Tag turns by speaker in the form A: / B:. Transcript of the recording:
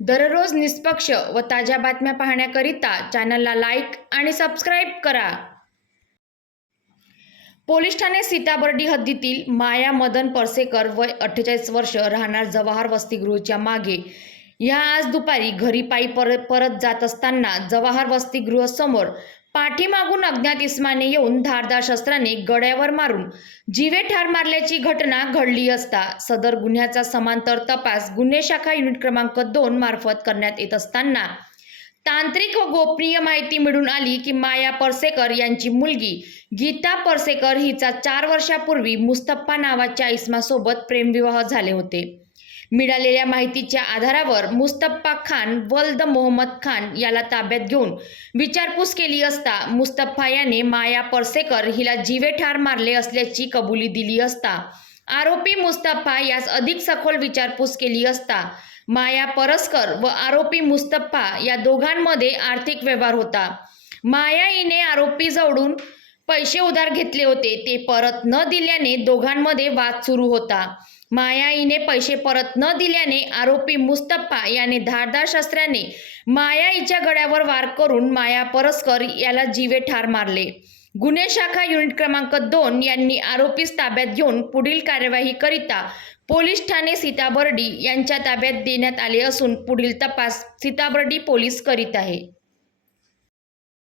A: दररोज निष्पक्ष व ताज्या बातम्या पाहण्याकरिता चॅनलला लाईक आणि सबस्क्राईब करा. पोलीस ठाणे सीताबर्डी हद्दीतील माया मदन परसेकर वय अठ्ठेचाळीस वर्ष राहणार जवाहर वसतिगृहच्या मागे. ह्या आज दुपारी घरी पायी परत परत जात असताना जवाहर वसतिगृहासमोर पाठीमागून अज्ञात इस्माने येऊन धारदार शस्त्राने गड्यावर मारून जीवे ठार मारल्याची घटना घडली असता सदर गुन्ह्याचा समांतर तपास गुन्हे शाखा युनिट क्रमांक दोन मार्फत करण्यात येत असताना तांत्रिक व गोपनीय माहिती मिळून आली की माया परसेकर यांची मुलगी गीता परसेकर हिचा चार वर्षापूर्वी मुस्तप्पा नावाच्या इस्मासोबत प्रेमविवाह झाले होते. मिळालेल्या माहितीच्या आधारावर मुस्तफा खान वल्द मोहम्मद खान याला ताब्यात घेऊन विचारपूस केली असता मुस्तफा याने माया परसेकर हिला जीवे ठार मारले असल्याची कबुली दिली असता. आरोपी मुस्तफा यास अधिक सखोल विचारपूस केली असता. माया परस्कर व आरोपी मुस्तफा या दोघांमध्ये आर्थिक व्यवहार होता. माया हिने आरोपीजवळून पैसे उधार घेतले होते. ते परत न दिल्याने दोघांमध्ये वाद सुरू होता. मायाईने पैसे परत न दिल्याने आरोपी मुस्तफा याने धारदार शस्त्राने मायाईच्या गळ्यावर वार करून माया परस्कर याला जीवे ठार मारले. गुन्हे शाखा युनिट क्रमांक दोन यांनी आरोपीस ताब्यात घेऊन पुढील कार्यवाही करिता पोलीस ठाणे सीताबर्डी यांच्या ताब्यात देण्यात आले असून पुढील तपास सीताबर्डी पोलीस करीत आहे.